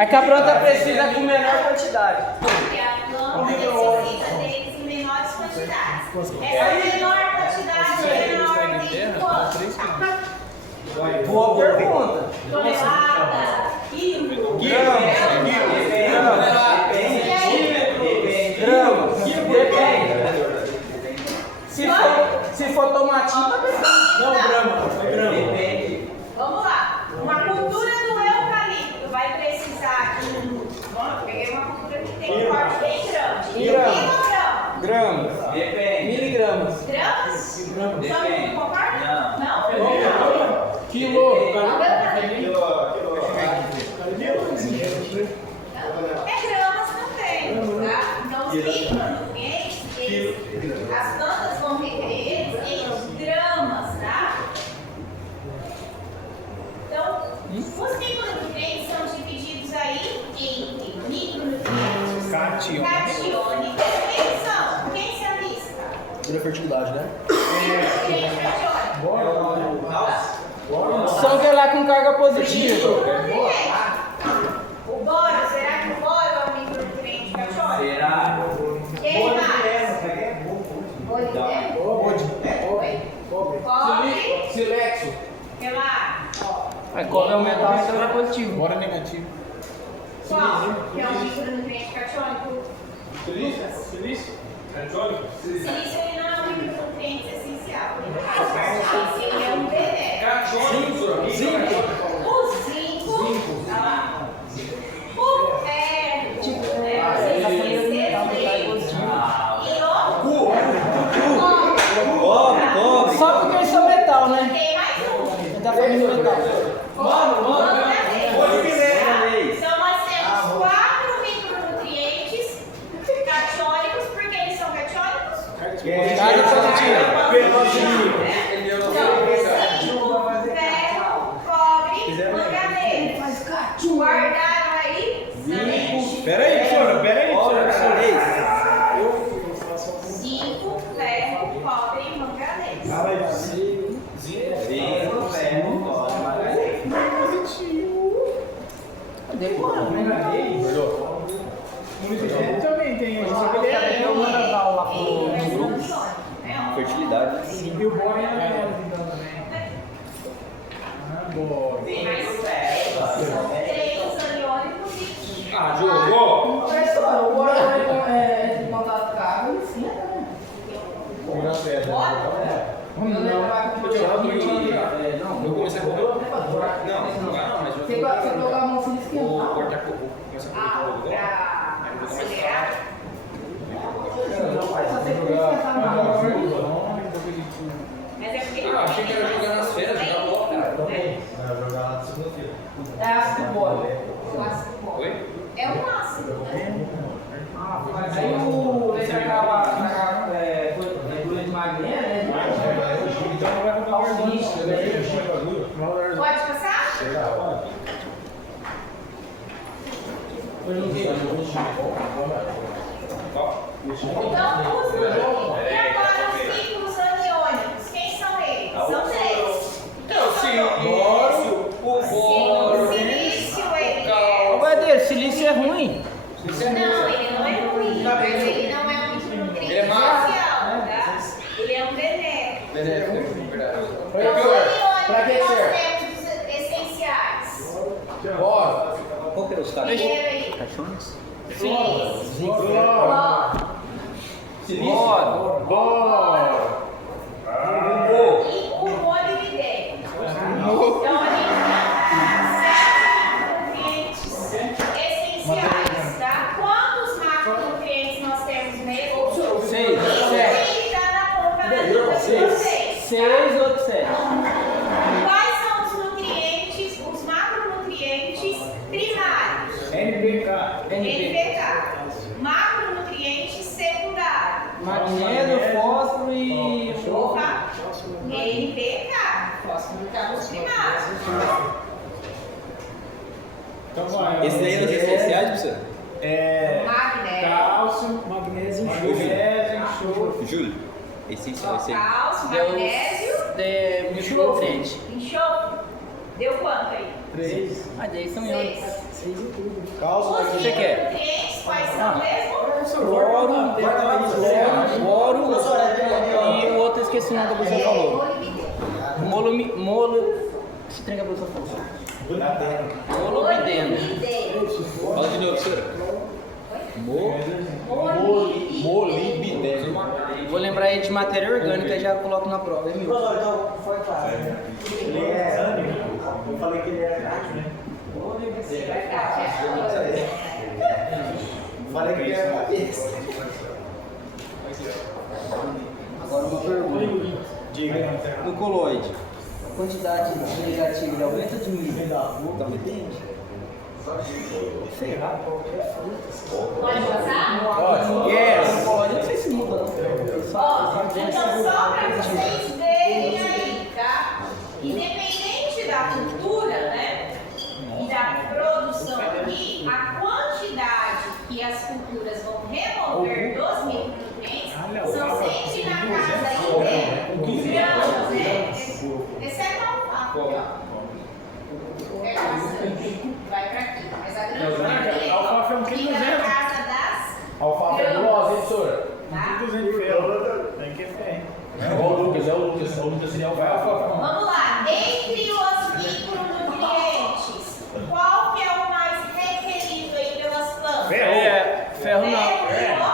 É que a planta precisa com menor quantidade. Porque a planta necessita deles em menores quantidades. Essa menor quantidade é na ordem de quanto? Boa pergunta. Tonelada, quilo, Grama. Depende. Se for tomatinho, também. Não, grama. Depende. Vamos lá. Uma cultura do eucalipto vai precisar de. Bom, eu peguei uma cultura que tem corte bem grande. Quilograma. Gramas. Depende. Miligramas. Gramas? Gramas. Todo mundo concorda? Não? Quilo. É gramas também, tá? Então os micronutrientes, as plantas vão requerer eles em gramas, tá? Então, os micronutrientes são divididos aí entre micronutrientes catiônicos. Quem são? Quem se arrisca? Pura fertilidade, né? Micronutrientes catiônicos. Só que lá com carga positiva. O boro, será que o boro é um micronutriente catiônico? Será? Quem mais? Cobre. Silexo. Que lá? Aí cobre é o metal, então é positivo. Bora negativo. Qual? Que é um micronutriente catiônico? Silício. Silício ele não é um micronutriente essencial. Ele é um benéfico. O zinco. Olha lá. O ferro. Né? Cobre. Só porque eles são metal, né? Tem mais um. Ele tá falando de metal. Então nós temos 4 micronutrientes catiônicos. Por que eles são catiônicos? Carga positiva. Então, zinco, ferro, cobre, manganês. Guardaram aí? Peraí, senhora. Zinco, ferro, cobre e manganês. Também tem. Eu mando as aulas lá pro grupo. Fertilidade. E o boro é também. Tem mais 3 aniônicos e Jogou? Professor, o boro é de contato com a água, sim, né? Não, Eu comecei a correr. Não, mas eu você colocar a mão assim vou esquentar. cortar pouco. Começar a correr pra acelerar. Só você tem que esquentar na água. Mas é porque achei que era jogar nas férias, jogar bola, cara. É ácido boro. O ácido boro. Oi? É um ácido, né? Aí o leite acaba gordura de magnésio, né? Pode passar? Então, os e agora os ciclos aniônicos, quem são eles? São 3. Silício, ele é... Ô, Badeiro, silício é ruim. Não, ele não é ruim, mas ele não é um micronutriente Ele é massa. essencial, tá? Ele é um benéfico. Verdade. Então, os aniônicos Pra que nós serve? temos essenciais. Bora. Qual que era os caras? Primeiro aí. Caixões? Silício. Bora. E o molibdênio. Então, a gente tem 7 nutrientes essenciais, tá? Quantos macronutrientes nós temos mesmo? 6, Tem que estar na boca da língua de vocês. 6 ou 7. Quais são os nutrientes, os macronutrientes primários? NPK. NPK. Macronutrientes secundários. Magnésio, fósforo e... Opa. NPK. Estamos primários. Então vai. Esse daí é os essenciais, professor? Magnésio. Cálcio, magnésio, enxofre. Júlio. Essencial, esse aí. Cálcio, magnésio, Micronutriente. enxofre. Deu quanto aí? 3. Ah, daí são 6. Calça Os daqui. micronutrientes, quais são mesmo? Boro e o outro eu esqueci o nome que a pessoa falou. Molo. Esse trem que a pessoa falou. Molibdeno. Fala de novo, senhora. Molibdeno. Vou lembrar aí de matéria orgânica e já coloco na prova, é meu. Então, foi claro. Ele é. Eu falei que ele era craque, né? Falei que ele era cabeça. Agora uma pergunta. Diga. No coloide, a quantidade de negativa ele aumenta ou diminui? Não entende? Sei lá, qualquer fruta. Pode passar? Pode. Yes. No coloide, eu não sei se muda, não. Ó, então só para vocês verem aí, tá? Independente da cultura, né? E da produção aqui, a quantidade que as culturas vão remover dos micronutrientes são sempre na casa aí de gramas, né? Exceto a alfafa, ó. É bastante. Vai para aqui. Mas a grande maioria alfafa é um quilo fica na 200. casa das Alfafa é gulosa, hein, senhora? tá? 200 de ferro. Tem que é ferro. É o Lucas seria alfafa. Vamos lá, entre os micronutrientes, qual que é o mais requerido aí pelas plantas? Ferro não. Ferro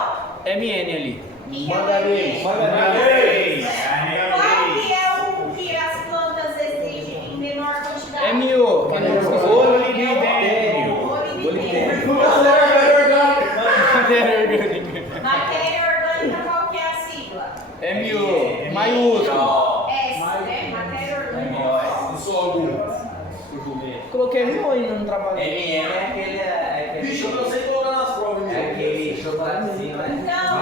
MN ali. e o Manganês. Qual que é o que as plantas exigem em menor quantidade? MO. Molibdênio. Matéria orgânica, qual que é a sigla? MO. Maiúsculo. S, né? Matéria orgânica. Coloquei MO ainda no trabalho. MM é aquele. Bicho, eu não sei colocar nas provas, É aquele chocolatezinho, né? Então,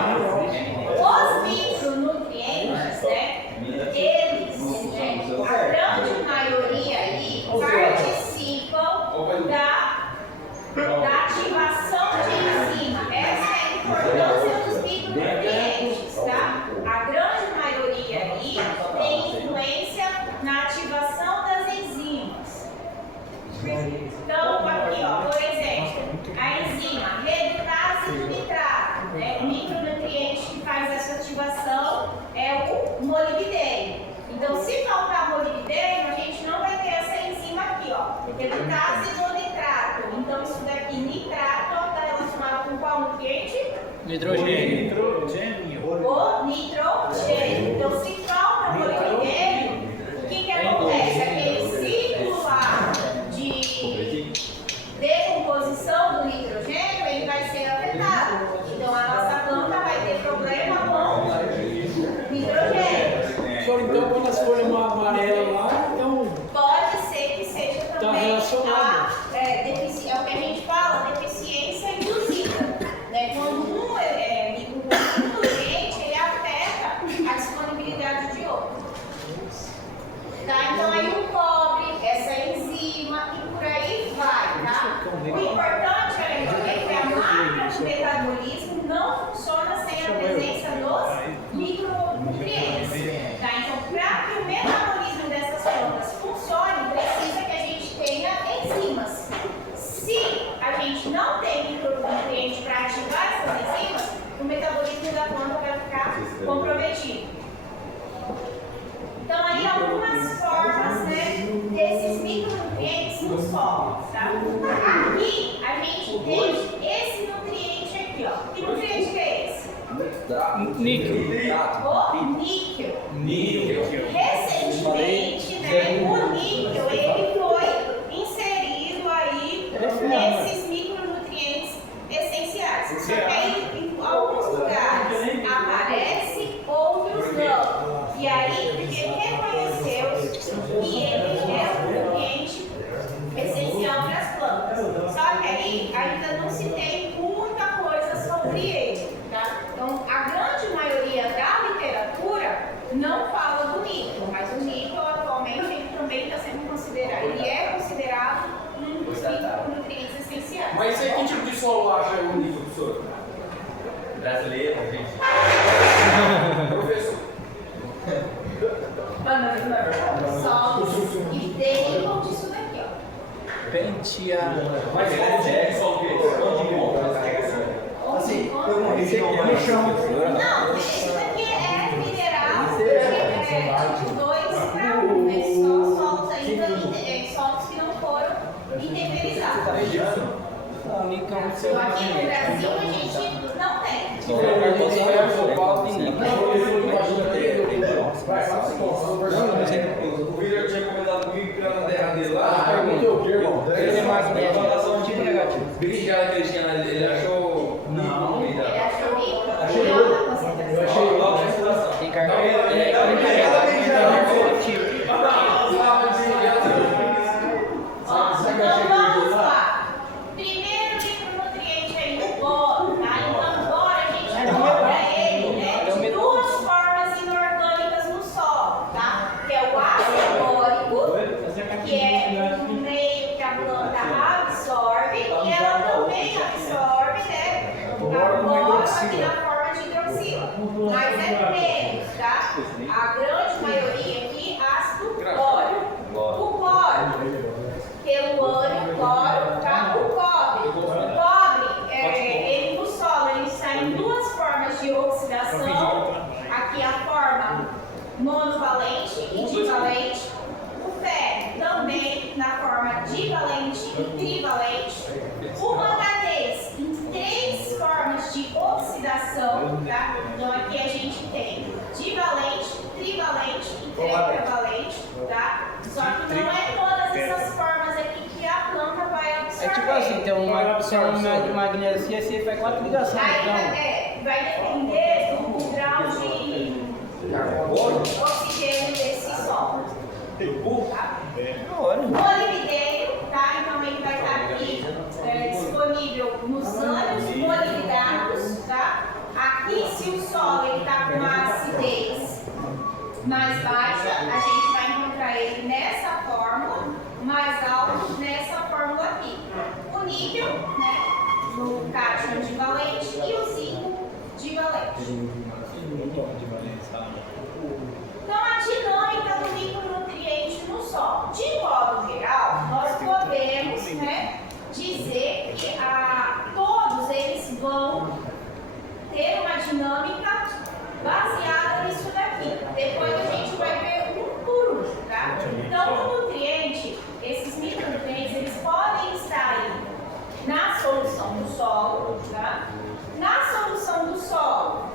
os micronutrientes, né? Eles, gente, a grande maioria aí participam da ativação de enzima. Essa é a importância dos micronutrientes, tá? A grande maioria aí tem influência na ativação das enzimas. Então, aqui, ó, por exemplo, a enzima redutase do nitrato, né? O micronutriente que faz essa ativação é o molibdênio. Então, se faltar molibdênio, a gente não vai ter essa enzima aqui, ó, redutase do nitrato. Então, isso daqui, nitrato, está relacionado com qual nutriente? Nitrogênio. O nitrogênio. Então, se falta molibdênio, o que acontece? Aquele ciclo lá de decomposição do nitrogênio, ele vai ser afetado. Então, a nossa planta vai ter problema com nitrogênio. Só então, quando as folhas amarelas lá, então. Pode ser que seja também relacionado. é o que a gente fala, deficiência induzida. Né? Quando um micronutriente ele afeta a disponibilidade de outro. Tá? Então aí o cobre, essa enzima e por aí vai, tá? O importante é entender que a máquina de metabolismo não funciona sem a presença dos micronutrientes. Tá? Então, para que o metabolismo dessas plantas funcione, precisa que a gente tenha enzimas. Se a gente não tem micronutriente para ativar essas enzimas, o metabolismo da planta vai ficar comprometido. Então, aí algumas formas, né, desses micronutrientes no solo, tá? Aqui a gente tem esse nutriente aqui, ó. Que nutriente que é esse? Níquel. O níquel. Recentemente, né, o níquel ele foi inserido aí nesses micronutrientes essenciais. Só que aí em alguns lugares aparece, outros não. E aí, porque reconheceu que ele é um nutriente essencial para as plantas. Só que aí ainda não se tem muita coisa sobre ele. Tá? Então, a grande maioria da literatura não fala do níquel, mas o níquel atualmente ele também está sendo considerado, ele é considerado um dos micronutrientes essenciais. Mas isso aí, que tipo de solo acha o níquel, professor? Brasileiro, gente. Professor. Solos que derivam disso daqui. Penteado. Mas é só o quê? Assim, eu não vi no chão. Não, isso daqui é mineral, tipo 2 para 1, né? Só solos ainda, solos que não foram intemperizados. Nicão, Então, aqui no Brasil a gente não tem. O Vitor tinha comentado comigo que na terra dele lá. Ele é magnésio, tipo negativo. Brigada que ele tinha, ele achou. Não, Ele achou rico, Achei melhor louco. na concentração. Eu achei louco. Tem carga Então vamos lá. Primeiro micronutriente aí, o boro, tá? Então boro a gente encontra ele, né, de duas formas inorgânicas no solo, tá? Que é o ácido bórico, que é um meio que a planta absorve e ela também absorve, né? O boro aqui na forma de hidroxila, mas é menos, tá? A grande maioria aqui ácido bórico. O cloro pelo ânion, cloro, tá? O cobre, ele no solo, ele está em duas formas de oxidação. Aqui a forma monovalente e divalente. O ferro também na forma divalente e trivalente. O manganês em 3 formas de oxidação, tá? Então aqui a gente tem divalente, trivalente e tetravalente, tá? Só que não é todas essas formas aqui que a planta vai absorver. É tipo assim, tem um magnésio assim, aí você faz 4 ligações. Aí vai depender do grau de oxigênio desse solo. Tá? O molibdênio, tá? Então ele vai estar aqui disponível nos ânions molibdados, tá? Aqui, se o solo ele está com uma acidez mais baixa, a gente vai encontrar ele nessa fórmula, mais alto nessa fórmula aqui. O níquel, né, no cátion divalente e o zinco divalente. Então, a dinâmica do micronutriente no solo. De modo geral, nós podemos, né, dizer que todos eles vão ter uma dinâmica baseada nisso daqui. Depois a gente vai ver um por um, tá? Então, o nutriente, esses micronutrientes, eles podem estar aí na solução do solo, tá? Na solução do solo,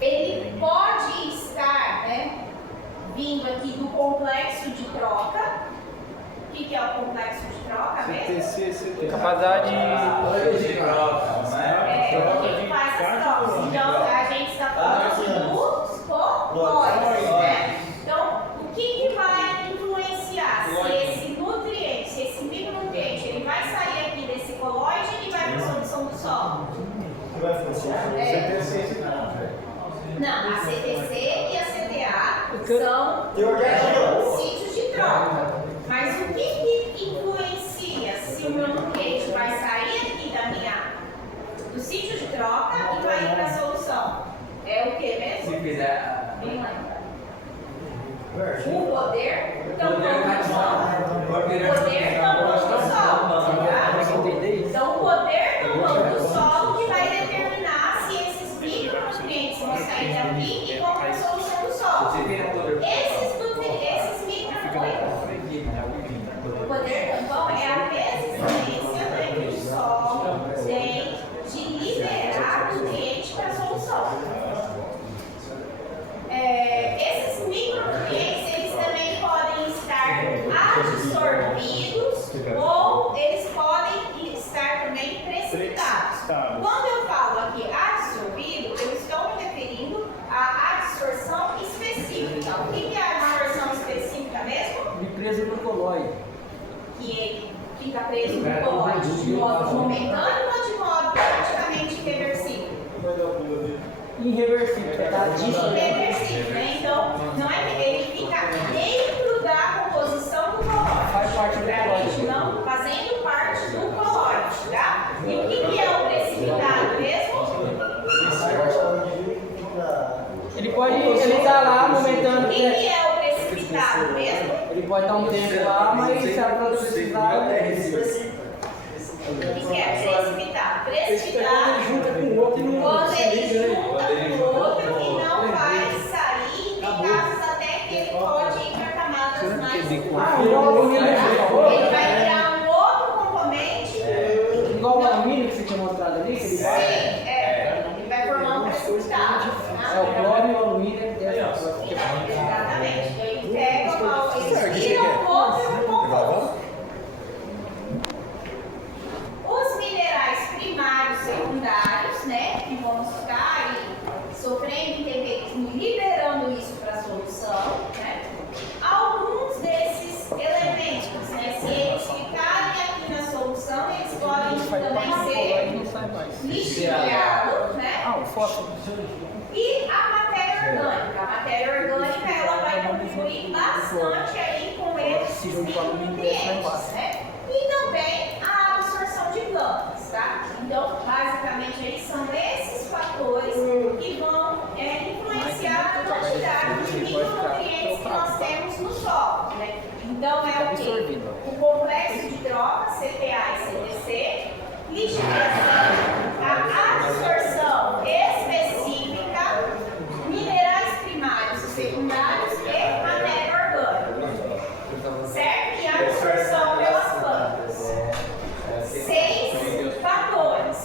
ele pode estar, né, vindo aqui do complexo de troca. O que é o complexo de troca mesmo? Capacidade Ele faz as trocas. Então, a gente está falando dos colóides, né? Então, o que vai influenciar se esse nutriente, se esse micronutriente, ele vai sair aqui desse colóide e vai para a solução do solo? Vai funcionar? Não, a CTC e a CTA são sítios de troca. Mas o que influencia se o meu nutriente vai sair aqui do sítio de troca e vai ir para a solução? É o que mesmo? Se fizer. Quem lembra? O poder tampão do solo. Poder tampão do solo. Então, o poder tampão do solo que vai determinar se esses micronutrientes vão sair daqui e vão para a solução do solo. Esses micronutrientes, o poder tampão é a resistência, né, que o solo tem de liberar nutrientes para a solução. Esses micronutrientes, eles também podem estar absorvidos ou eles podem estar também precipitados. Quando eu falo aqui absorvido, eu estou me referindo à absorção específica. O que é a absorção específica mesmo? preso no colóide. Que ele fica preso no colóide de modo momentâneo ou de modo praticamente irreversível? Irreversível, tá? Irreversível, né? Então, não é que ele fica dentro da composição do colóide. Faz parte do colóide. Não, fazendo parte do colóide, tá? E o que é o precipitado mesmo? Ele tá lá momentando. O que é o precipitado mesmo? Ele pode estar um tempo lá, mas se a planta precisar, Ele vai virar um outro componente. Igual o alumínio que você tinha mostrado ali, que ele vai. Sim, ele vai formar um precipitado. É o cloro e o alumínio é dessa. Exatamente. Ele pega eles viram um outro composto. Os minerais primários, secundários, né, que vamos ficar aí sofrendo intemperismo, liberando isso para a solução, né? Alguns desses elementos, né, se eles ficarem aqui na solução, eles podem também ser lixiviados, né? Ah, o fósforo. E a matéria orgânica. A matéria orgânica ela vai contribuir bastante aí com esses micronutrientes, né? E também a absorção de plantas, tá? Então, basicamente, aí são esses fatores que vão influenciar a quantidade de micronutrientes que nós temos no solo, né? Então, é o quê? O complexo de troca, CPA e CTC, lixiviação, a absorção específica, minerais primários e secundários e matéria orgânica, certo? E a absorção pelas plantas. 6 fatores.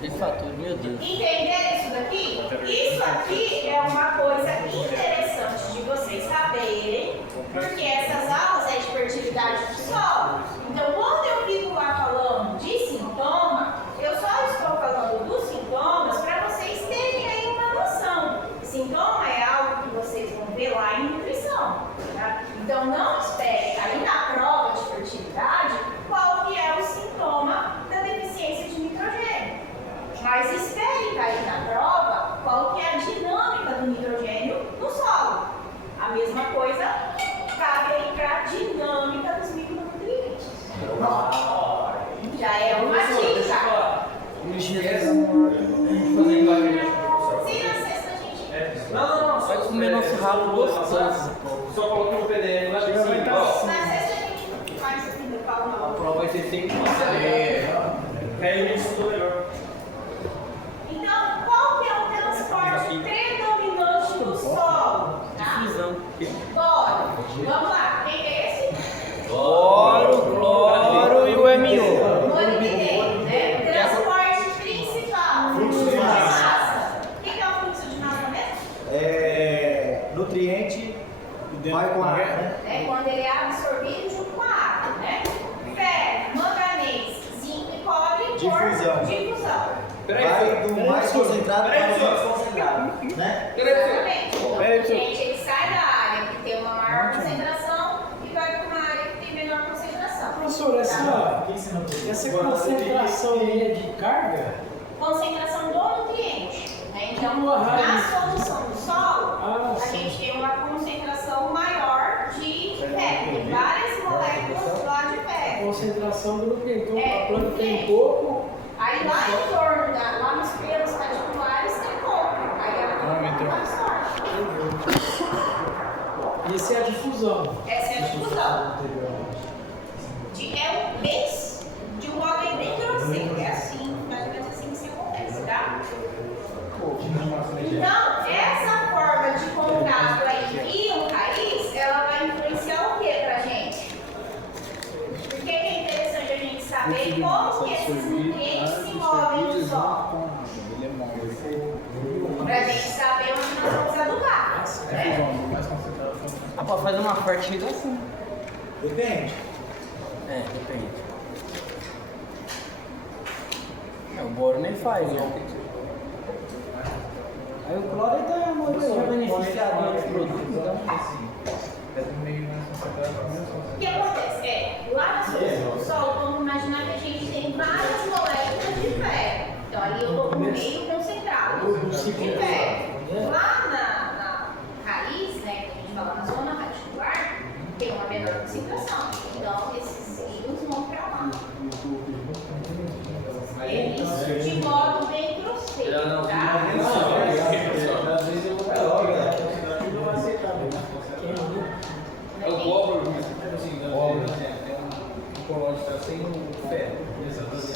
6 fatores, meu Deus. Entenderam isso daqui? Isso aqui é uma coisa interessante de vocês saberem, porque essas aulas é de fertilidade do solo. Então, quando eu fico lá falando de sintoma, eu só estou falando dos sintomas para vocês terem aí uma noção. Sintoma é algo que vocês vão ver lá em nutrição. Tá? Então, não espere cair na prova de fertilidade qual que é o sintoma da deficiência de nitrogênio. Mas espere cair na prova qual que é a dinâmica do nitrogênio no solo. A mesma coisa cabe aí para a dinâmica dos micronutrientes. Já é uma dica. Sim, na sexta a gente... Não. Vai comer nosso rabo gostoso. Só coloquei o PDF lá de Na cima. sexta a gente faz isso aqui no pau A não. prova vai ser sempre Aí a gente estudou melhor. Então, qual que é o transporte predominante do solo? Tá? difusão. Bora. Vamos lá. Quem é esse? Cloro e o MO. Molibdênio, né? Transporte principal. Fluxo de massa. O que é o fluxo de massa mesmo? Nutriente vai com a água, né? É quando ele é absorvido junto com a água, né? Ferro, manganês, zinco e cobre Difusão. por difusão. Vai do mais concentrado para o menos concentrado, né? Exatamente. Então, o nutriente ele sai da área que tem uma maior concentração e vai para uma área que tem menor concentração. Professor, essa concentração aí é de carga? Concentração do nutriente. Né? Então, na solução do solo, a gente tem uma concentração maior de ferro. Tem várias moléculas lá de ferro. Concentração do nutriente. Então, É, a planta tem nutriente. pouco. Aí lá em torno, lá nos pelos radiculares tem pouco. Aí ela absorve. E essa é a difusão. Essa é a difusão. É um bem, de um modo bem grosseiro. É assim, mais ou menos assim que se acontece, tá? Então, essa forma de contato aí íon-raiz, ela vai influenciar o que pra gente? Porque é interessante a gente saber como que esses nutrientes se movem no solo. Pra gente saber onde nós vamos adubar. Né? Ah, pode fazer uma fertilização. Depende. É, depende. O boro nem faz, né? Aí o cloro então é uma coisa beneficiada dos produtos, então. O que acontece? Lá na solução do solo, vamos imaginar que a gente tem várias moléculas de ferro. Então ali eu estou com meio concentrado de ferro. Lá na raiz, né, que a gente fala na zona radicular, tem uma menor concentração. Então esses íons vão para lá. Isso de modo bem grosseiro, tá? É o cobre, o colóide está sem o ferro.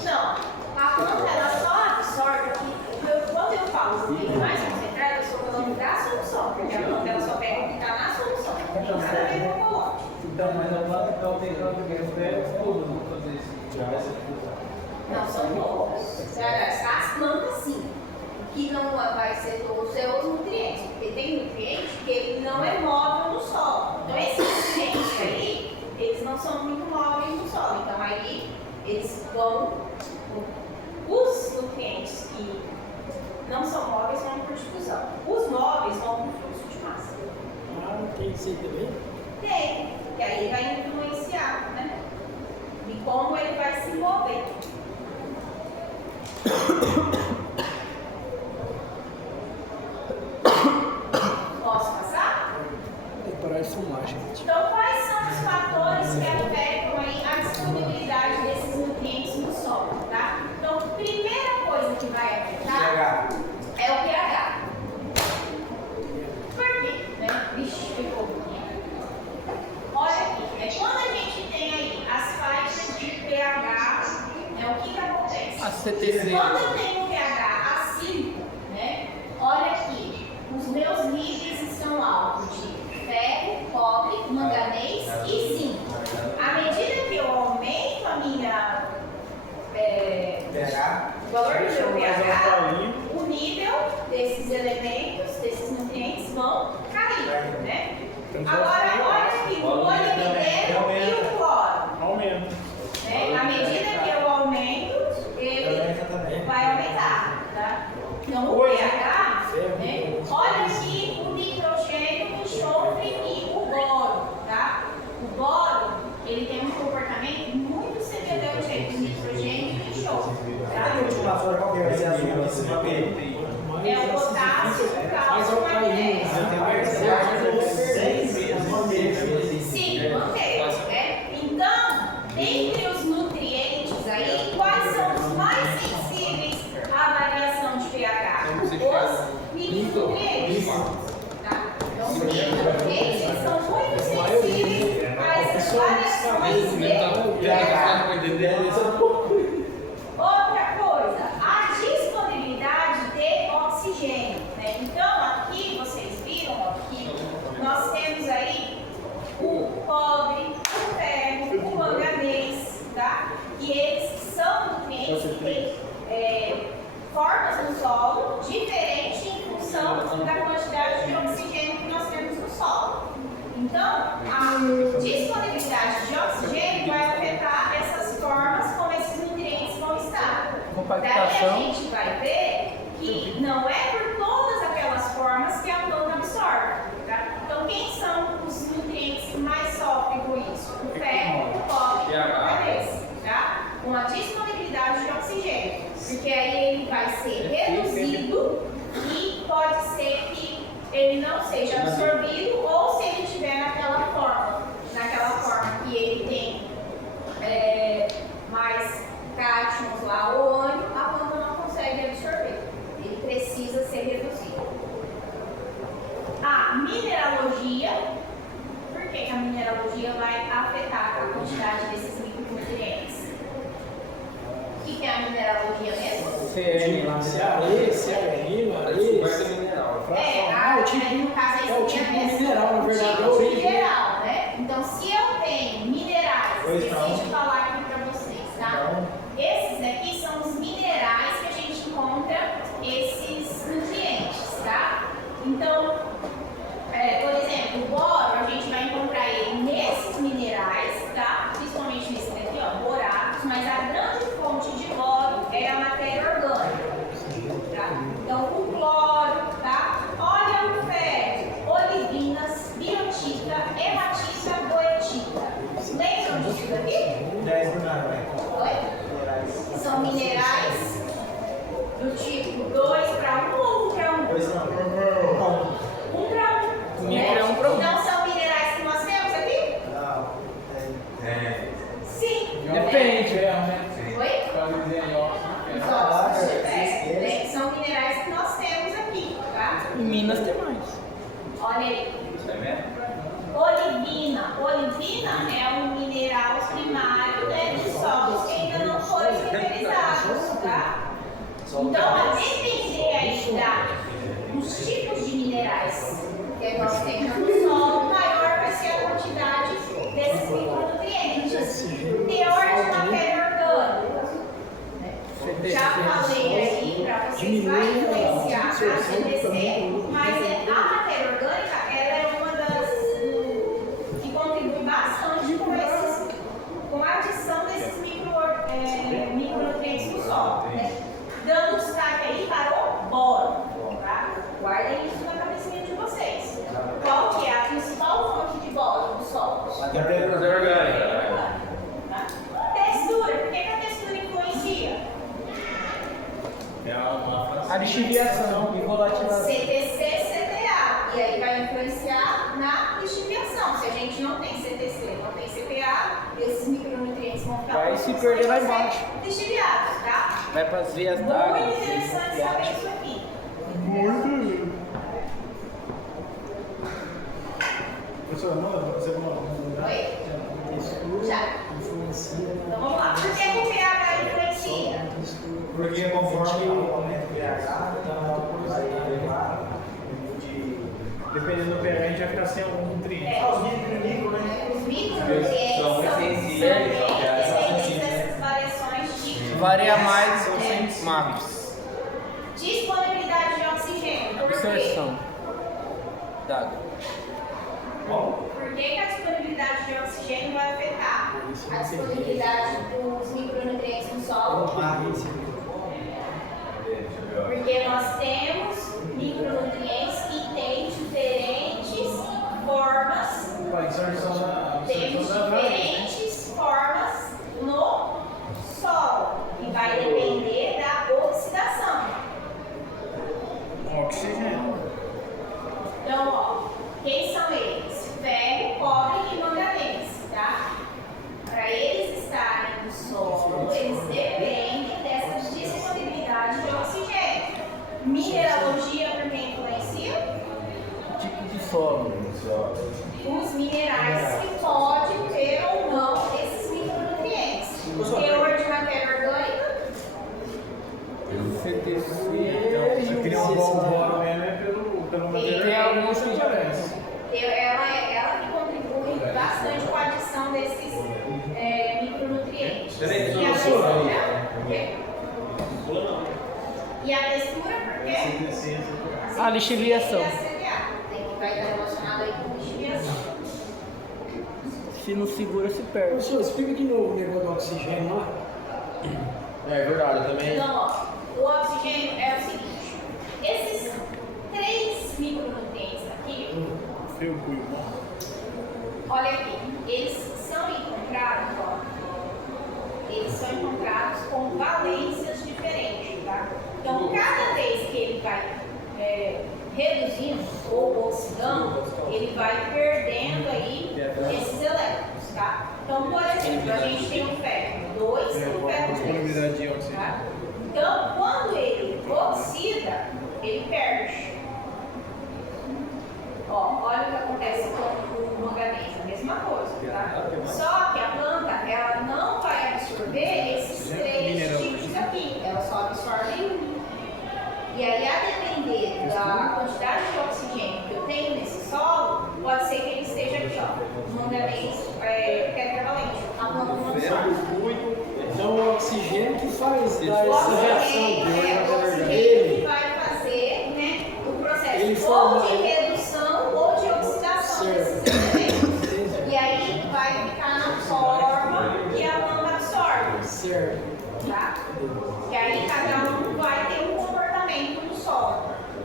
Não, a planta ela só absorve, quando eu falo que mais concentrado, eu estou falando da solução, porque a planta ela só pega o que está na solução. coloque. Então, mas a planta que tem que é tudo, não fazer isso. Não, são poucas. As plantas sim. Que não vai ser todos os outros nutrientes. Porque tem nutriente que ele não é móvel no solo. Então esses nutrientes aí, eles não são muito móveis no solo. Então aí eles vão. Os nutrientes que não são móveis vão por difusão. Os móveis vão por fluxo de massa. Ah, tem isso aí também? Tem, que aí vai influenciar, né? E como ele vai se mover. Posso passar? Tem que parar de fumar, gente. Então, quais são os fatores que afetam aí a disponibilidade desses nutrientes no solo, tá? Então, a primeira coisa que vai afetar é o pH. Por quê? Né? Vixe, ficou. Olha aqui, quando a gente tem aí as faixas de pH, né, o que acontece? A CTC. Quando eu tenho um pH acima, né, olha aqui, os meus níveis estão altos de ferro, cobre, manganês e zinco. À medida que eu aumento a minha o valor do meu pH, o nível desses elementos, desses nutrientes vão cair, né? Agora, olha aqui, o molibdeno e o cloro. Aumenta. Né? À medida que eu aumento, ele vai aumentar, tá? Então, o pH, né? Olha aqui o nitrogênio, o enxofre e o boro, tá? O boro, ele tem um comportamento muito semelhante ao nitrogênio e o enxofre, tá? É o potássio, o cálcio e o magnésio. Sim, manteiga, né? Então, dentre os nutrientes aí, quais são os mais sensíveis à variação de pH? Os micronutrientes. Tá? Então, os micronutrientes são muito sensíveis a essas variações de pH. Outra coisa, a disponibilidade de oxigênio, né? Então, aqui vocês viram ó, que nós temos aí o cobre, o ferro, o manganês, tá? E eles são nutrientes que têm formas no solo diferentes em função da quantidade de oxigênio que nós temos no solo. Então, a disponibilidade de oxigênio vai afetar essas formas como esses nutrientes vão estar. Daí a gente vai ver que não é por todas aquelas formas que a planta absorve. Tá? Então, quem são os nutrientes que mais sofrem com isso? O ferro, o cobre e o manganês, tá? Com a disponibilidade de oxigênio. Porque aí ele vai ser reduzido e pode ser que ele não seja absorvido ou se ele estiver naquela forma que ele tem mais cátions lá, o ônio, a planta não consegue absorver. Ele precisa ser reduzido. A mineralogia, por que a mineralogia vai afetar a quantidade desses micronutrientes? O que é a mineralogia mesmo? CR lá, CRI, mineral. No caso, é o tipo mineral, na verdade, é a origem. mineral, né? Então, se eu tenho minerais, esqueci de falar aqui para vocês, tá? Esses daqui são os minerais que a gente encontra esses nutrientes, tá? Então, por exemplo, o boro, a gente vai encontrar ele nesses minerais, tá? Principalmente nesse daqui, ó, boratos, mas a grande fonte de boro é a matéria orgânica, tá? Então, o cloro, tá? Olha o ferro, olivinas, biotita, hematita, goetita. Lembram disso daqui? Oi? São minerais do tipo 2 para 1 ou 1 para 1? 2 para 1. 1 para 1. Comigo é 1 para 1. Não são minerais que nós temos aqui? Não. Sim. Depende. Oi? Os óxidos são minerais que nós temos aqui, tá? Em Minas tem mais. Olha aí. Olivina. Olivina é um mineral primário, né, de solos que ainda não foram mineralizados, tá? Então, a depender aí dos tipos de minerais que nós temos no solo, maior vai ser a quantidade Matéria orgânica. Textura. Por que a textura influencia? É uma A lixiviação e volatilização. CTC, CTA. E aí vai influenciar na lixiviação. Se a gente não tem CTC, não tem CTA, esses micronutrientes vão ficar Vai se perder lá embaixo. lixiviados, tá? Vai para as veias d'água. Muito interessante saber isso aqui. Professor, manda fazer uma. Oi? Já. Então vamos lá. Por que o pH influencia? Porque conforme o aumento do pH, Dependendo do pH, a gente vai ficar sem algum nutriente. os micro, né? Os micronutrientes São são sensíveis ao pH. essas variações de Varia mais os macros. disponibilidade de oxigênio. Por quê? Absorção d'água. Por que a disponibilidade de oxigênio vai afetar a disponibilidade dos micronutrientes no solo? Porque nós temos micronutrientes que têm diferentes formas, A absorção da. temos diferentes formas no solo, e vai depender da oxidação. Oxigênio. Então, ó, quem são eles? Ferro, cobre e manganês, tá? Para eles estarem no solo, eles dependem dessa disponibilidade de oxigênio. Mineralogia por quem influencia? Tipo de solo. Os minerais que podem ter ou não esses micronutrientes. Teor de matéria orgânica? CTC. Se criar um bom boro mesmo é pelo material. Tem alguns que já Ela que contribui bastante com a adição desses micronutrientes. Peraí, E a professor. textura? Por quê? E a textura por quê? A lixiviação. E a CDA. Vai estar relacionado aí com lixiviação. Se não segura, se perde. Professor, explica de novo o negócio do oxigênio lá. É verdade, eu também. Então, ó, o oxigênio é o seguinte: esses 3 micronutrientes aqui, Frio, cuio. olha aqui, eles são encontrados, ó, eles são encontrados com valências diferentes, tá? Então, cada vez que ele vai reduzindo ou oxidando, ele vai perdendo aí esses elétrons, tá? Então, por exemplo, a gente tem um ferro 2 e um ferro 3. Disponibilidade de oxigênio. Tá? Então, quando ele oxida, ele perde. Ó, olha o que acontece com o manganês, a mesma coisa, tá? Só que a planta, ela não vai absorver esses 3 tipos aqui, ela só absorve um. E aí, a depender da quantidade de oxigênio que eu tenho nesse solo, pode ser que ele esteja aqui, ó, manganês tetravalente. A planta não absorve. Então o oxigênio que faz dar O essa reação oxigênio que dele. vai fazer, né, o processo Ele ou forma- de redução ou de oxidação Certo. desses elementos. E aí vai ficar na forma que a planta absorve, Certo. tá? E aí cada um vai ter um comportamento no solo,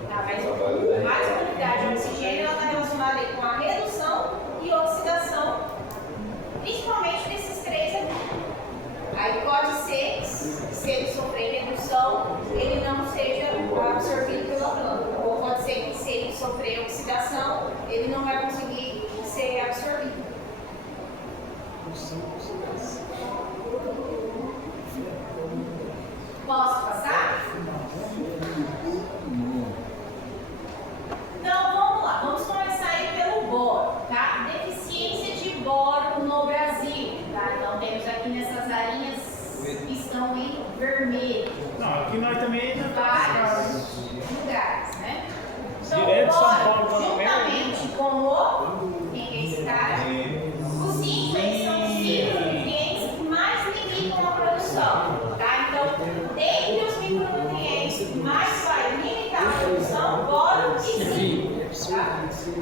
tá? Mas a disponibilidade de oxigênio está relacionada aí com a redução e oxidação, principalmente desses 3 aqui. Aí pode ser, se ele sofrer redução, ele não seja absorvido pela planta. Ou pode ser que se ele sofrer oxidação, ele não vai conseguir ser absorvido. Posso passar? Então vamos lá, vamos começar aí pelo boro, tá? Deficiência de boro no Brasil, tá? Então temos aqui nessas arinhas que estão em vermelho, Não, aqui nós também não vários lugares, né? Então Direto o São boro, Paulo, Guanabara. juntamente com o, quem é esse cara? Os ímpares são os micronutrientes que mais limitam a produção, tá? Então, dentre os micronutrientes que mais vai limitar a produção, boro e zinco. Tá?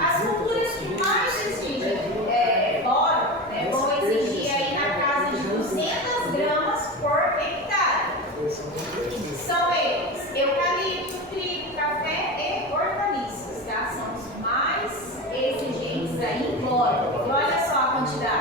As culturas que mais exigem boro, né, vão exigir aí na casa de 200 gramas por hectare. São eles: eucalipto, trigo, café e hortaliças, tá? São os mais exigentes aí em boro. E olha só a quantidade.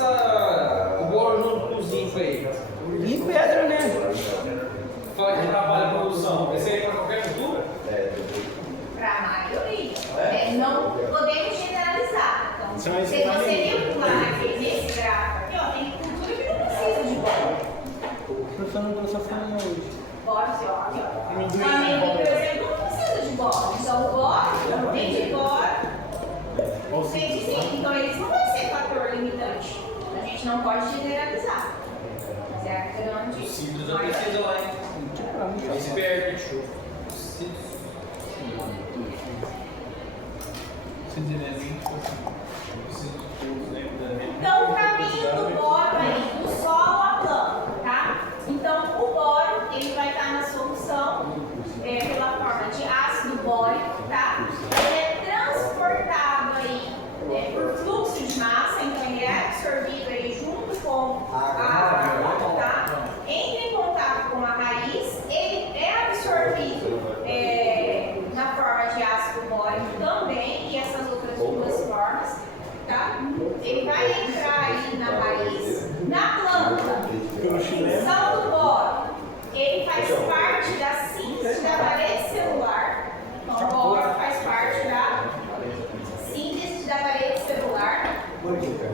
O boro junto com o zinco aí. E pedra, né? Fala que trabalha com produção. Esse aí é para qualquer cultura? Para a maioria. Não podemos generalizar. Então, se você viu nesse gráfico aqui, ó, tem cultura que não precisa de boro. O professor não trouxe a folha hoje. Boro, aqui, ó. Amendoim, por exemplo, não precisa de boro. Então, o boro, tem de boro, tem de zinco. Então, eles não vão ser fator limitante. A gente não pode generalizar. Mas é a grande. Os cílios não precisam lá, hein? Esperto. Então, o caminho do boro aí, do solo à planta, tá? Então, o boro, ele vai estar na solução pela forma de ácido bórico, tá? Ele é transportado aí por fluxo de massa, então ele é absorvido aí junto com a água, tá? Entra em contato com a raiz, ele é absorvido na forma de ácido bórico também, e essas outras duas formas, tá? Ele vai entrar aí na raiz, na planta. Função do boro, ele faz parte da síntese da parede celular. Então, o boro faz parte da síntese da parede celular,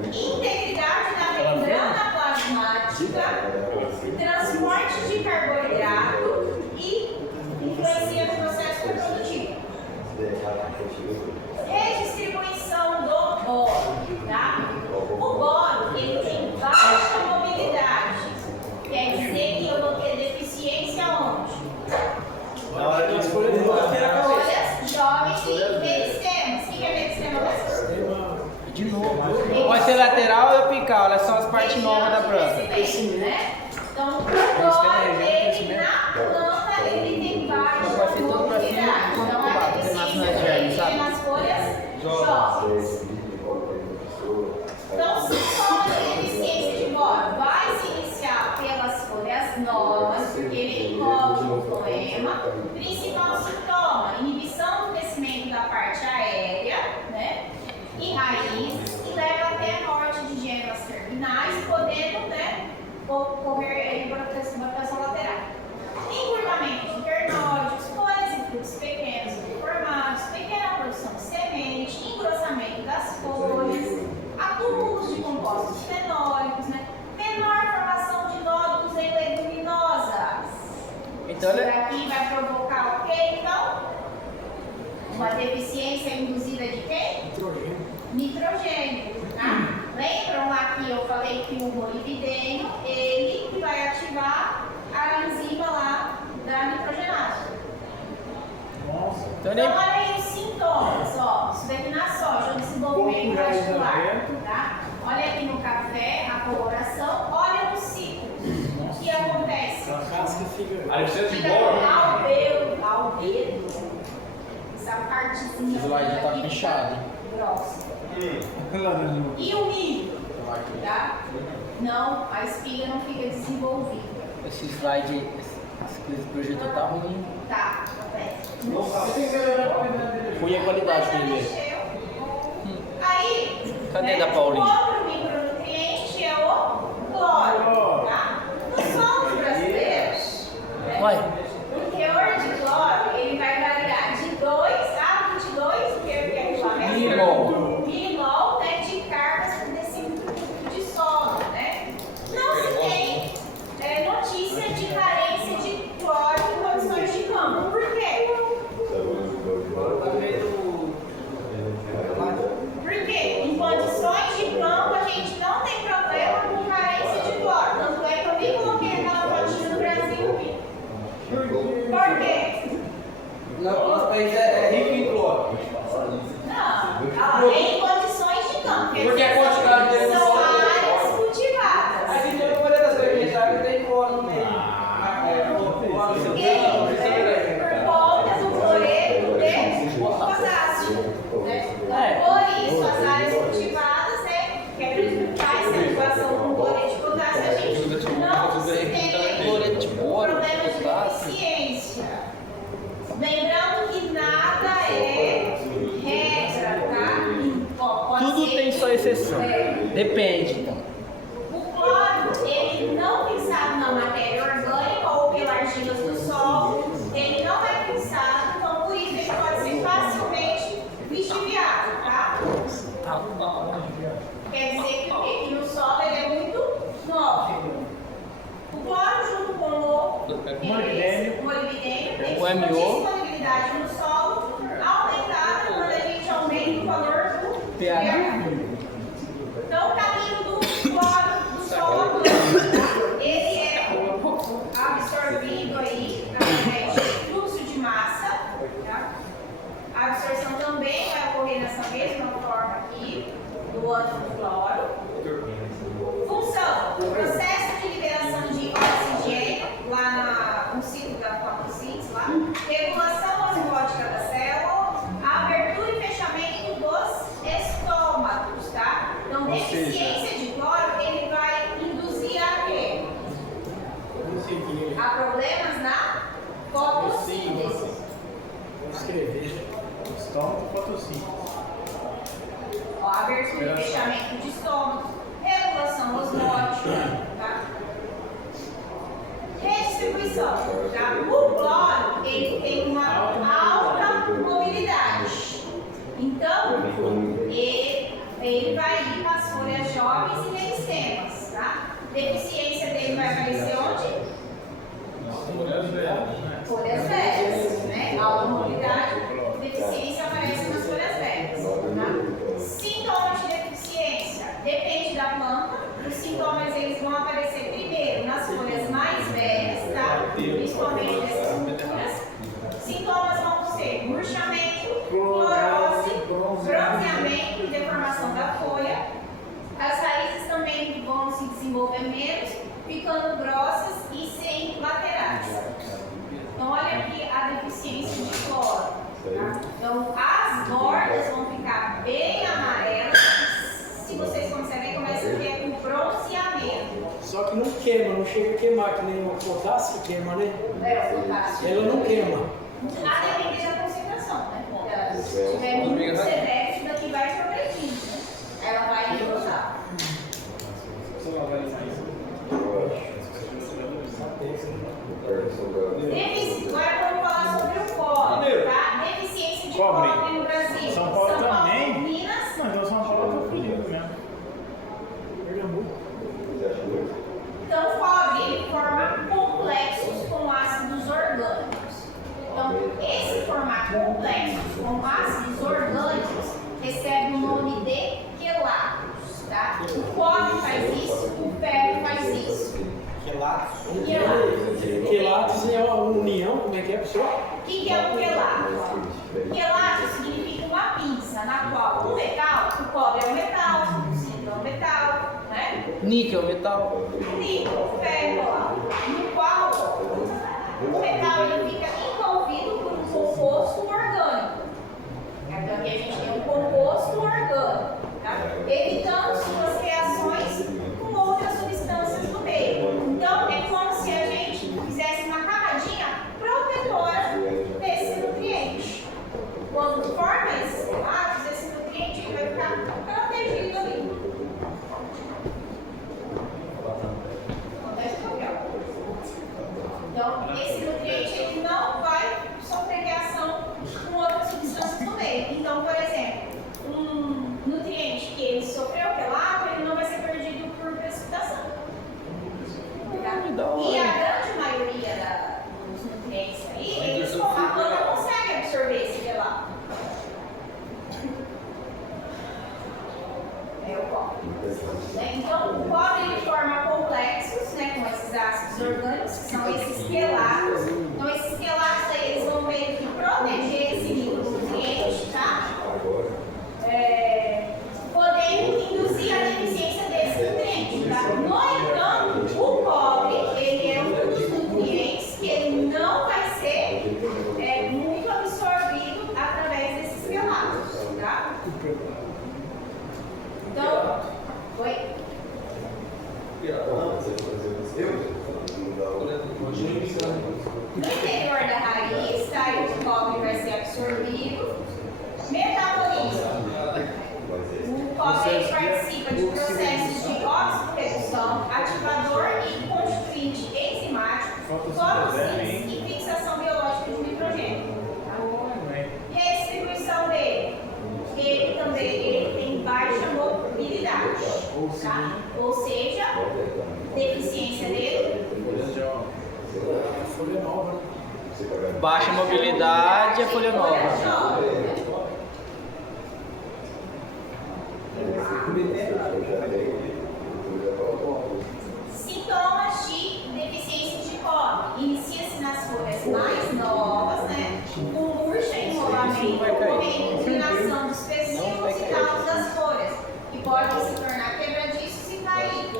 integridade na membrana plasmática, transporte de carboidrato e influencia no processo reprodutivo. Redistribuição do boro, tá? O boro, ele tem baixa mobilidade. Quer dizer que eu vou ter deficiência onde? Na hora de escolher Folhas jovens e meristemas. O que é meristema mesmo? De novo. Pode ser lateral ou apical, elas são as partes novas da planta. Né? Então, o boro, ele na planta, ele tem baixa Vai ser todo pra cima, mobilidade. quando Então, acabar, a porque nasce nas deficiência germes, sabe? tem nas folhas jovens. Então, sintoma de deficiência de boro vai se iniciar pelas folhas novas, porque ele envolve um floema. Principal sintoma, inibição do crescimento da parte aérea, né? E raiz, e leva até a morte de gemas terminais, podendo, né, ocorrer brotação lateral. Encurtamento de internóides, folhas e frutos pequenos e formados, pequena produção de semente, engrossamento das folhas, acúmulos de compostos fenólicos, né? Menor formação de nódulos em leguminosas. Então, Isso daqui vai provocar o quê, então? Uma deficiência induzida de quem? Nitrogênio. Tá? Lembram lá que eu falei que o molibdênio, ele vai ativar a enzima lá da nitrogenase. Então, Então, olha aí os sintomas, ó. Isso daqui na soja, o desenvolvimento vascular, tá? Olha aqui no café, a coloração. Olha no ciclo. O que acontece? Aí precisa de Fica boro. albedo. Essa partezinha Esse slide tá aqui fechado. grossa. E o milho, tá? Não, a espiga não fica desenvolvida. esse slide, esse projetor tá ruim. Tá, acontece. Ruim a qualidade Já primeiro. mexeu. Aí, Cadê da Paulinha? o outro micronutriente é o cloro, tá? Nos solos brasileiros, né, Vai. o teor de cloro, ele vai variar de 2 a 22, o que é aquilo lá mesmo? Milimol. Milimol, né, de cargas por decímetro de solo, né? Não se tem notícia de carência de cloro em condições de campo. Por quê? Porque em condições de campo a gente não tem problema com carência de cloro. Tanto é que eu nem coloquei aquela fotinha no Brasil aqui. Por quê? Nosso país é rico em cloro. Não, ela exceção. Depende, então. O cloro, ele não fixado na matéria orgânica ou pelas argilas do solo, ele não é fixado, então por isso ele pode ser facilmente lixiviado, tá? Quer dizer que o quê? Que no solo ele é muito nobre. O cloro junto com o molibdênio tem sua disponibilidade no solo aumentada quando a gente aumenta o valor do pH. Então, o caminho do cloro do solo, ele é absorvido aí através de fluxo de massa. Tá? A absorção também vai ocorrer nessa mesma forma aqui, do ânion do cloro. Função: o processo de liberação de oxigênio, lá no ciclo da fotossíntese, lá, regulação osmótica da célula, abertura e fechamento dos estômagos, tá? Então, deficiência de cloro, ele vai induzir a quê? A problemas na fotossíntese. Vou escrever. Estômago, fotossíntese. Ó, abertura e fechamento de estômago, regulação osmótica, tá? Redistribuição, tá? O cloro, ele tem uma alta mobilidade. Então, ele vai ir para as folhas jovens e meristemas, tá? Deficiência dele vai aparecer onde? Folhas velhas, né? Alta mobilidade, deficiência aparece nas folhas velhas, tá? Sintomas de deficiência, depende da planta. Os sintomas eles vão aparecer primeiro nas folhas mais velhas, tá? Principalmente dessas culturas. Sintomas vão ser murchamento, clorose, bronzeamento e deformação da folha. As raízes também vão se desenvolver menos, ficando grossas e sem laterais. Então, olha aqui a deficiência de cloro. Tá? Então, as bordas vão ficar bem amarelas. Se vocês conseguem, começa aqui com bronzeamento. Só que não queima, não chega a queimar, que nem o potássio queima, né? É, o potássio. Ela não queima. A depender da concentração, né? Se tiver muito severo, isso daqui vai progredindo, né? Ela vai engrosar. Agora vamos falar sobre o cobre, tá? Deficiência de cobre no Brasil. São Paulo também? Minas. Não, então São Paulo tá fodido mesmo. Então, o cobre, ele forma complexos com ácidos orgânicos. Então, esse formato complexo com ácidos orgânicos recebe o nome de quelatos, tá? O cobre faz isso, o ferro faz isso. Quelatos? Quelatos é uma união, como é que é, pessoal? O que é o quelato? Quelato significa uma pinça na qual o metal, o cobre é um metal, o zinco é um metal, né? Níquel, metal. Níquel, ferro lá, no qual o metal ele fica envolvido por um composto orgânico. Então aqui a gente tem um composto orgânico, tá? Evitando suas reações com outras substâncias do meio. Então é como se a gente fizesse uma camadinha protetora desse nutriente. Quando forma esses quelatos, esse nutriente vai ficar protegido ali. Então, esse nutriente ele não vai sofrer reação com outras substâncias no meio. Então, por exemplo, um nutriente que ele sofreu quelato, ele não vai ser perdido por precipitação. Tá? E a grande maioria dos nutrientes aí, a planta consegue absorver esse quelato. É o cobre. Então, o cobre ele forma complexos, né, com esses ácidos orgânicos, que são esses quelatos. Então, esses quelatos aí, eles vão meio que proteger esse micronutriente, tá? Podendo induzir a deficiência desse nutriente, tá? No entanto, o cobre, ele é um dos nutrientes que ele não vai ser muito absorvido através desses quelatos, tá? Então, oi? No interior da raiz, tá? E o cobre vai ser absorvido. Metabolismo. O cobre vai Fotossíntese e fixação biológica de nitrogênio. Tá? Redistribuição dele. Ele também tem baixa mobilidade. Tá? Ou seja, deficiência dele. Folha nova. Baixa mobilidade é folha nova. Sintomas de deficiência de cobre. Inicia-se nas folhas mais novas, né? Com murcha, enrolamento, ocorrendo inclinação dos pecíolos e talos das folhas, que podem se tornar quebradiços e cair.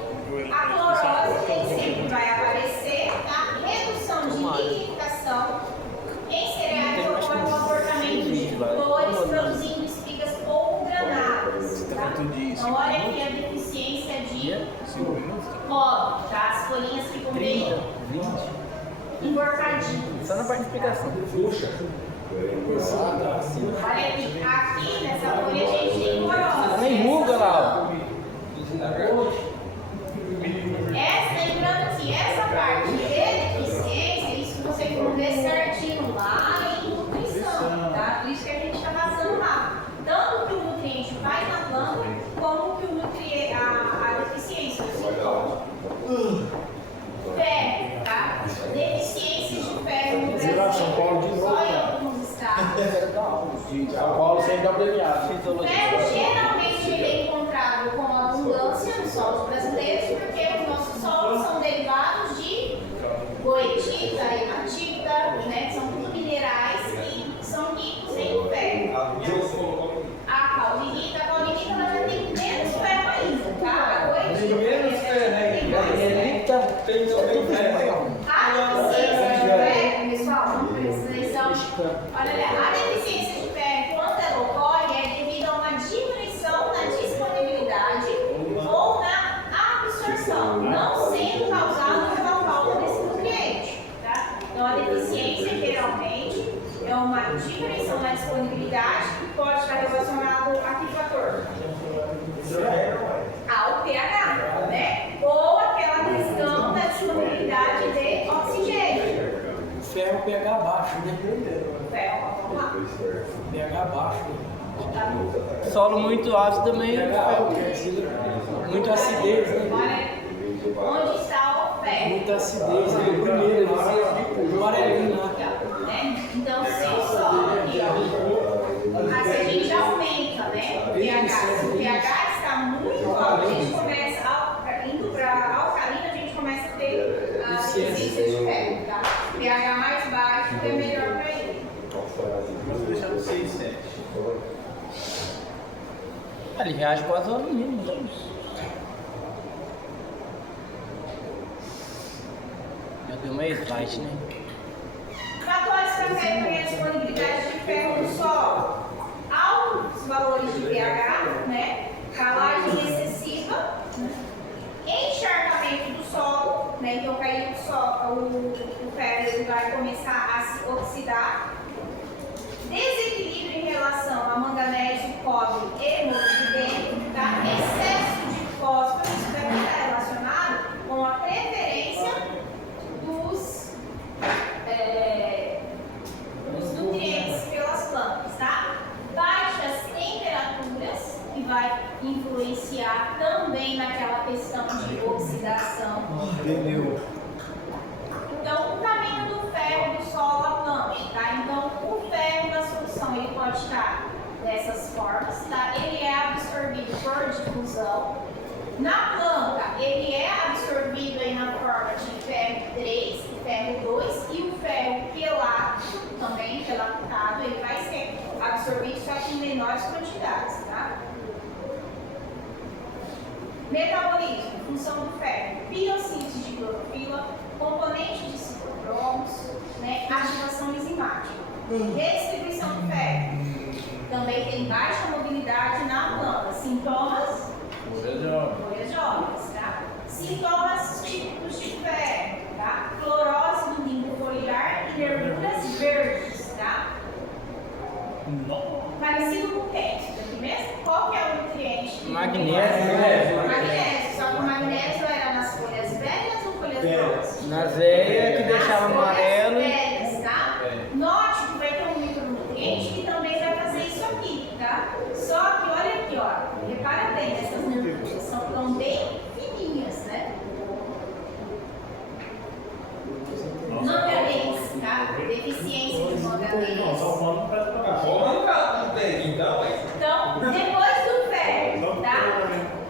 A clorose nem sempre vai aparecer, tá? Redução de liquidificação em cereais ocorre o comportamento de flores produzindo espigas ou granadas. Tá? Então, olha aqui a deficiência de cobre, tá? As folhinhas ficam bem enforcadinhas. Só na parte de explicação. Olha aqui nessa folha a gente tem clorose. Nem ruga lá, ó. Lembrando que essa parte de deficiência, isso você for ver certinho lá em nutrição, tá? Por isso que a gente está passando lá. Tanto que o nutriente vai na planta, como que o nutriente, a deficiência, o sintoma. Ferro, tá? Deficiência de ferro no Brasil. São Paulo de novo. Só em alguns estados. São Paulo sempre dá premiado. Ferro geralmente ele é encontrado com abundância nos solos brasileiros, porque os nossos solos são derivados de goetita, hematita, né? São tudo minerais que são ricos em ferro. A caolinita ela já tem menos ferro ainda, tá? A goetita tem menos ferro. Tem também ferro. A deficiência de ferro, pessoal, vamos prestar atenção. Olha, a deficiência de ferro, quando ela ocorre, é devido a uma diminuição na disponibilidade ou na absorção, não sendo causada pela falta desse nutriente. Tá? Então, a deficiência, geralmente, é uma diminuição na disponibilidade que pode estar relacionado a que fator? Ao pH, né? Ou aquela questão da disponibilidade de oxigênio. Ferro pH baixo, né? Ferro, vamos lá. pH baixo. Tá bom. Solo muito ácido também. pH alto, muita acidez, né? Olha, onde está o ferro? Muita acidez, né? O primeiro, o amarelinho lá. Né? Então, se o solo aqui, ó, a gente aumenta, né? O pH. Se o pH está muito alto, a gente começa, indo para alcalina, a gente começa a ter a deficiência de ferro, tá? pH mais baixo é melhor para ele. Vamos deixar no 6, 7. Ele reage quase ao alumínio, né? Já deu uma slide, né? Fatores para afetar a disponibilidade de ferro no solo. Altos valores de pH, né? Calagem excessiva, encharcamento do solo, né? Então, caindo o ferro ele vai começar a se oxidar. Desequilíbrio em relação a manganésio, cobre e molibdênio, tá? Excesso de fósforo, isso deve estar relacionado com a preferência dos nutrientes pelas plantas, tá? Baixas temperaturas, que vai influenciar também naquela questão de oxidação. Então, o caminho do ferro do solo à planta, tá? Então, o ferro da solução, ele pode estar dessas formas, tá? Ele é absorvido por difusão. Na planta, ele é absorvido aí na forma de ferro 3 e ferro 2 e o ferro pelado, também pelactado, ele vai ser absorvido só que em menores quantidades, tá? Metabolismo, função do ferro, biossíntese de clorofila, componente de citocromos, né? Ativação enzimática. Redistribuição do ferro, também tem baixa mobilidade na planta. Sintomas? Folhas jovens, tá? Sintomas típicos de ferro, tá? Clorose do limbo foliar e nervuras verdes, tá? Parecido com o que? Aqui mesmo? Qual que é o nutriente? Magnésio. Magnésio, só que o magnésio era nas folhas velhas ou folhas novas? Na azeia que deixava amarelo. Velhas, tá? Note que vai ter um micronutriente que também vai fazer isso aqui, tá? Só que olha aqui, ó. Repara bem, essas nervuras são bem fininhas, né? Manganês, tá? Deficiência de manganês. Então, depois do ferro, tá?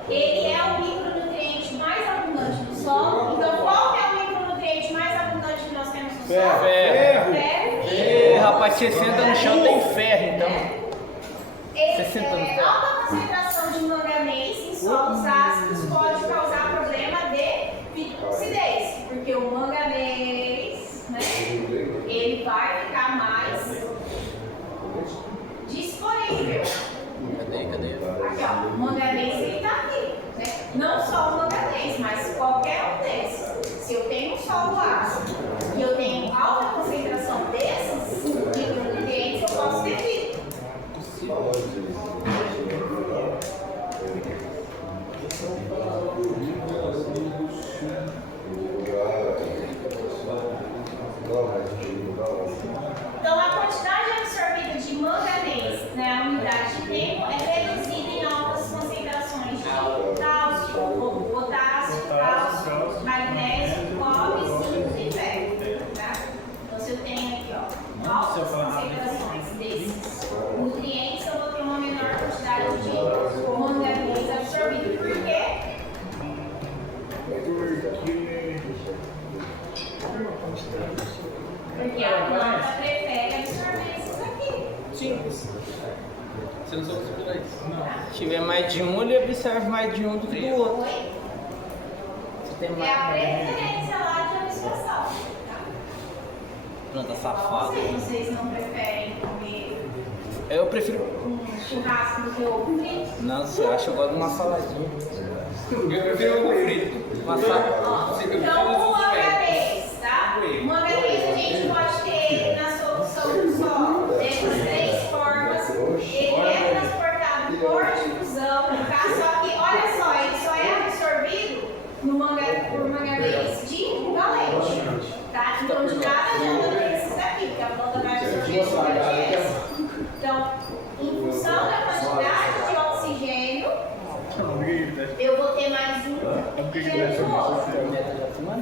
Ele é o micronutriente mais abundante do solo. Então, qual que é o micronutriente mais abundante que nós temos no solo? Ferro. Ferro E rapaz, você senta no chão tem ferro, então. Alta concentração de manganês em solos ácidos pode causar problema de vitroxidez, porque o manganês, né, ele vai ficar mais disponível. Cadê? Aqui, ó, o manganês ele tá aqui, né? Não só o manganês, mas qualquer um desses. Se eu tenho um solo ácido e eu tenho alta concentração desses micronutrientes, eu posso ter vidro. Então, a quantidade absorvida de manganês na unidade de tempo é reduzida em altas concentrações de cálcio, potássio, magnésio, cobre, zinco e ferro. Tá? Então, se eu tenho aqui, ó, altas concentrações desses nutrientes, eu vou ter uma menor quantidade de manganês absorvido. Por quê? Porque a planta prefere absorver esses aqui. Sim. Você não sabe superar isso. Não. Se tiver mais de um, ele absorve mais de um do que do outro. Oi? Você tem É a mais. preferência lá de absorção. Tá? Planta Não safada. sei, vocês não preferem comer Eu prefiro. um churrasco do que ovo frito? Nossa, eu acho que eu gosto de uma saladinha. Eu prefiro ovo frito. Uma salada. Ó, então, o manganês, tá? O manganês a gente pode ter ele na solução do solo dessas três formas. Ele é transportado por difusão, tá? Só que, olha só, ele só é absorvido por manganês de valente, tá? Então, de cada gênero desses aqui, porque a planta vai absorver esse nutrientes. Então, em função da quantidade de oxigênio, eu vou ter mais um menos o outro.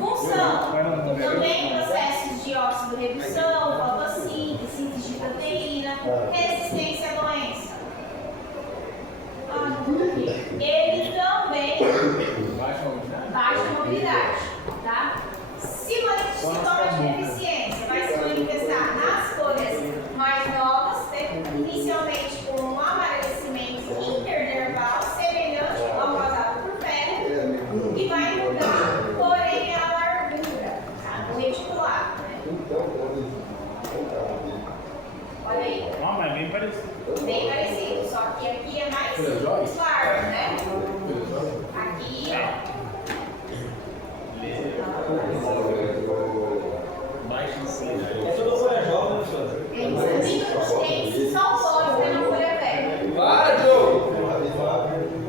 Função. Também processos de óxido-redução, fotossíntese, síntese de proteína, resistência à doença. Ele também baixa mobilidade, tá? Sintoma de deficiência vai se manifestar nas folhas mais novas, inicialmente com um amarelecimento interdermal semelhante ao causado por pele, e vai mudar, porém, a largura, tá? O reticular, né? Olha aí. Ah, mas é bem parecido. Bem parecido, só que aqui é mais largo, né? Aqui, ó. É tudo folha jovem, professor. Eles micronutrientes são sólidos na folha velha. Para, Joe!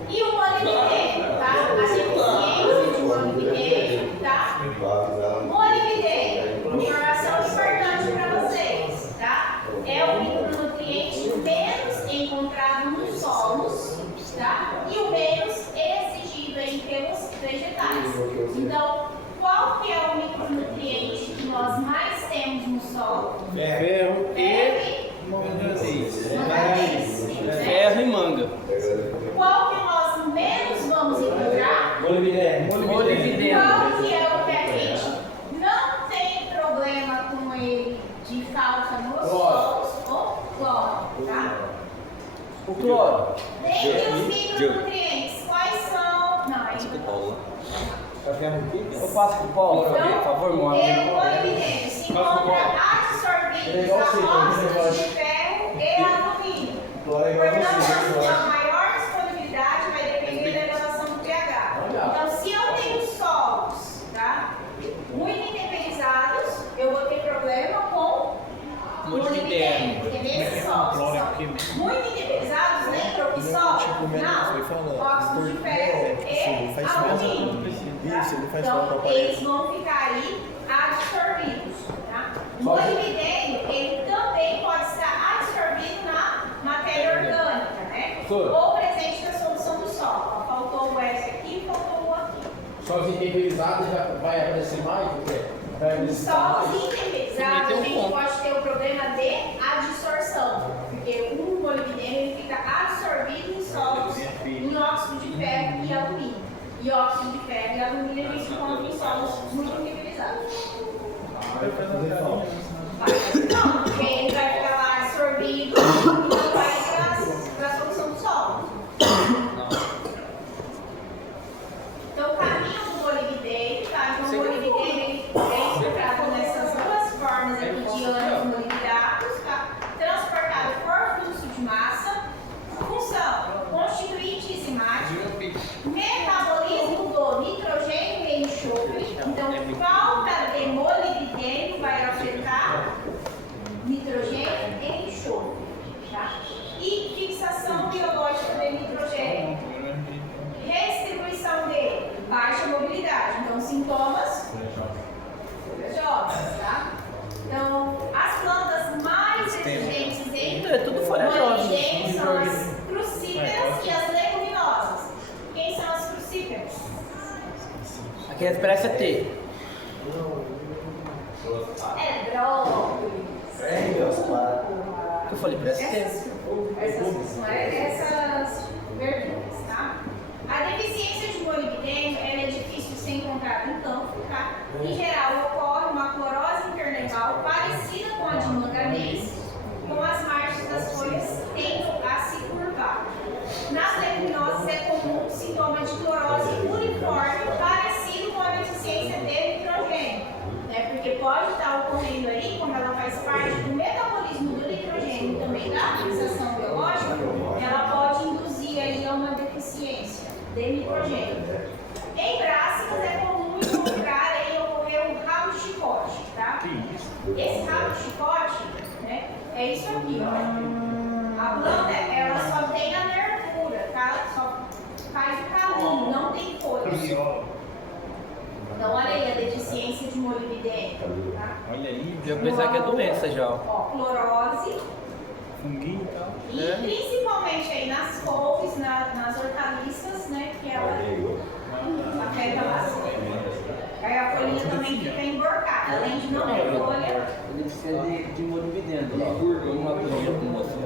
E o molibdênio, tá? A deficiência de molibdênio, tá? Molibdênio, informação importante para vocês, tá? É o micronutriente menos encontrado nos solos, tá? E o menos exigido aí pelos vegetais. Então, qual que é o micronutriente que nós mais temos no solo? Ferro Ferro e manganês. Ferro e manga. Qual que nós menos vamos encontrar? Molibdênio. Qual que é o que a gente não tem problema com ele de falta nos solos? O cloro, tá? O cloro. Dentre os micronutrientes, quais são? Não, ainda Eu passo pro Paulo, por favor, o mostra. molibdênio se encontra absorvido na óxido de ferro e alumínio. Portanto, a maior disponibilidade vai depender da elevação do pH. Então, se eu tenho solos, tá, muito intemperizados, eu vou ter problema com molibdênio. Porque nesses solos que são muito intemperizados, lembram que solo Não, óxido de ferro e alumínio. Isso, ele faz Então, falta ao aparelho. eles vão ficar aí absorvidos. Tá? O molibdênio, ele também pode estar absorvido na matéria orgânica, né? Ou presente na solução do solo. Ó, faltou o S aqui, faltou o aqui. Sozinho temperizado já vai aparecer mais, porque vai necessitar Solos mais. intermediários, a gente pode ter o problema de adsorção, porque o molibdênio ele fica absorvido em solos, em óxido de ferro e alumínio. E óxido de ferro e alumínio a gente encontra em solos muito intermediários. Não, porque ele vai ficar lá absorvido e não vai para a solução do solo. Então, o caminho do molibdênio, tá? Então, o molibdênio ele é explicado nessas duas formas aqui de ânions molibidatos, tá? Transportado por fluxo de massa, função constituinte enzimático, metabolismo do nitrogênio e enxofre. Então, falta de molibdênio vai afetar nitrogênio e enxofre, tá? E fixação biológica de nitrogênio. Redistribuição de baixa mobilidade. Então, sintomas jovens, tá? Então, as plantas mais exigentes em molibdênio são as crucíferas e as leguminosas. Quem são as crucíferas? Aqui a expressa é T. É brócolis. Que eu falei, parece T. Essas verduras, tá? A deficiência de molibdênio ela é difícil de ser encontrada em campo, tá? Em geral, ocorre uma clorose internerval parecida com a de manganês, com as margens das folhas tendendo a se curvar. Nas leguminosas é comum sintoma de clorose uniforme parecido com a deficiência de nitrogênio, né? Porque pode estar ocorrendo aí, como ela faz parte do metabolismo do nitrogênio e também da fixação biológica, ela pode induzir aí a uma deficiência de nitrogênio. Em brássicas é comum encontrar aí ocorrer um rabo de chicote, tá? Esse rabo de chicote, né, é isso aqui, ó. A planta, ela só tem a nervura, tá? Só faz o caminho, não tem folhas. Então, olha aí a deficiência de molibdênio, tá? Olha aí, Já pensar que é doença já. Ó, clorose. funguinho e tal. E principalmente aí nas couves, nas hortaliças, né, que ela afeta bastante. Aí a folhinha também fica emborcada, além de não ter folha. Ele precisa de molibdênio, uma coisa com você.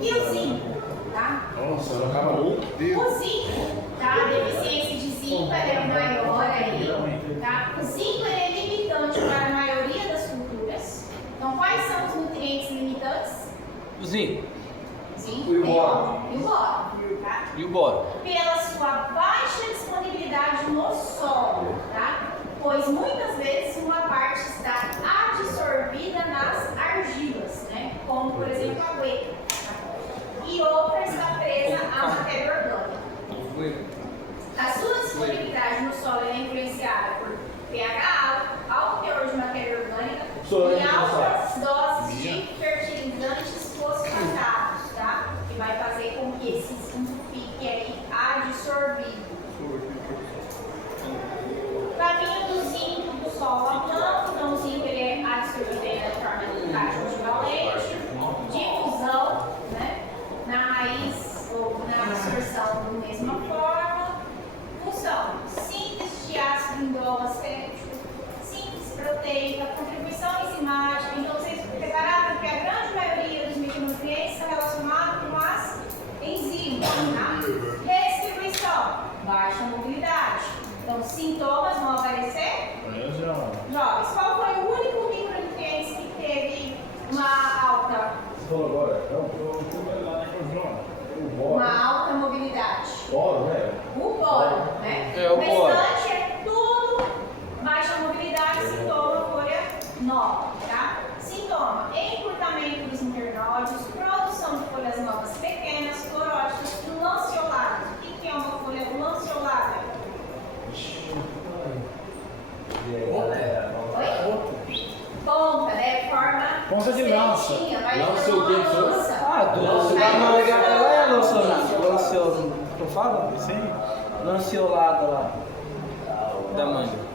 E o zinco, tá? Nossa, ela acaba louco. O zinco, tá? A deficiência de zinco ela é maior aí, tá? O zinco ele é limitante para a maioria das culturas. Então, quais são os nutrientes limitantes? O zinco Zinco E o boro. E o boro, tá? e o boro. Pela sua baixa disponibilidade no solo, tá? Pois muitas vezes uma parte está absorvida nas argilas, né? Como por exemplo a gueca, tá? E outra está presa à matéria orgânica. A sua disponibilidade no solo é influenciada por pH alto teor de matéria orgânica e altas doses de fertilizantes fosfatados, tá? Que vai fazer com que esse zinco fique aí absorvido. Caminho do zinco do solo ao planta, então o zinco ele é absorvido aí da forma cativalente, difusão, né? Na raiz ou na absorção da mesma forma. Função: síntese de ácido indolacético, síntese proteica, contribuição enzimática. Então vocês prepararam que a grande maioria dos micronutrientes está relacionado com as enzimas, tá? Redistribuição: baixa mobilidade. Então, sintomas vão aparecer? Jovens, qual foi o único micronutriente que teve uma alta? Uma alta mobilidade. Boro, né? O boro, né? É, o boro. restante é tudo baixa mobilidade, sintoma, folha nova, tá? Sintoma: encurtamento dos internódios, produção de folhas novas pequenas, cloróticas, lanceoladas. O que é uma folha lanceolada? Oi? Ponta, né? Forma Ponta de lança. estreitinha, vai Lança ter o quê, uma professor? lança. Ah, do lanço da manga, ela é lançona. fala? Isso aí. Lanceolado lá. Da manga.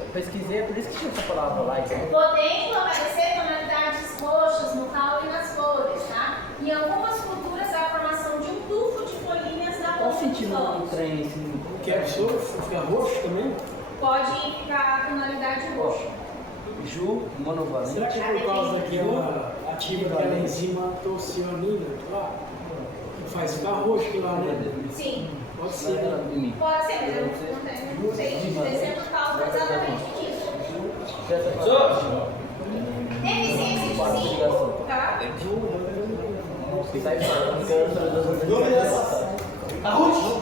Eu pesquisei, é por isso que tinha essa palavra lá. Podendo aparecer tonalidades roxas no caule e nas flores, tá? Em algumas culturas, há a formação de um tufo de folhinhas na Qual o ponta dos sentido do tons. trem assim? Que absurdo, fica roxo também? Pode ficar a tonalidade roxa. Ju, monovalente. Será que é por causa daquela ativa daquela enzima torcionina lá? Que faz ficar roxo aquilo lá, né? Sim. Pode ser, né? Pode ser, mas eu não sei. Deve ser por causa exatamente disso. Deficiência de zinco, tá? Sai falando que eu sou das Dúvidas? Ruth?